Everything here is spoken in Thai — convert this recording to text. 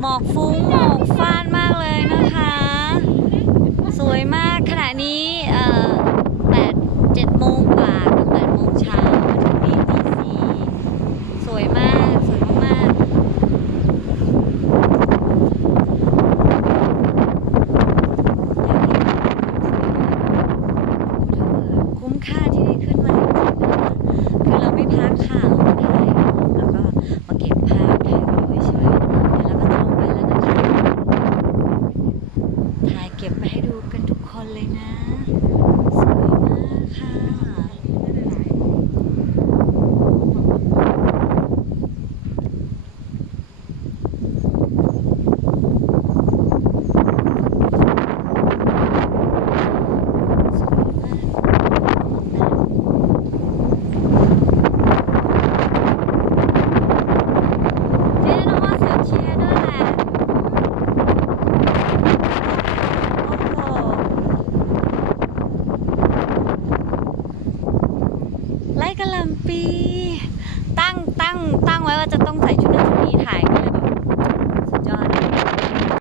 หมอกฟุ้งหมอกฟ้านมากเลยนะคะ สวยมากขณะนี้เอ่อแปดเจ็ดโมงกว่ากับแปดโมงเช้ามาถึงนี่ตีสี่สวยมากสวยมากๆคุ้มค่าที่ได้ขึ้นมาจริงๆนะคะคือเราไม่พักค่ะเราถ่ายแล้วก็มาเก็บภาพถ่ายวิดีโอเฉยๆเดี๋ยวเราก็จะลงไปแล้วนะคะ ถ่ายเก็บไปให้ดู กันทุกคนเลยนะ สวยมากค่ะ สวยมากเจ๊น้องว่าเสียงเชียร์ด้วยแหละ โอ้โหไล่ กระหลำปี ตั้งตั้งตั้งไว้ว่าจะต้องใส่ชุดนัก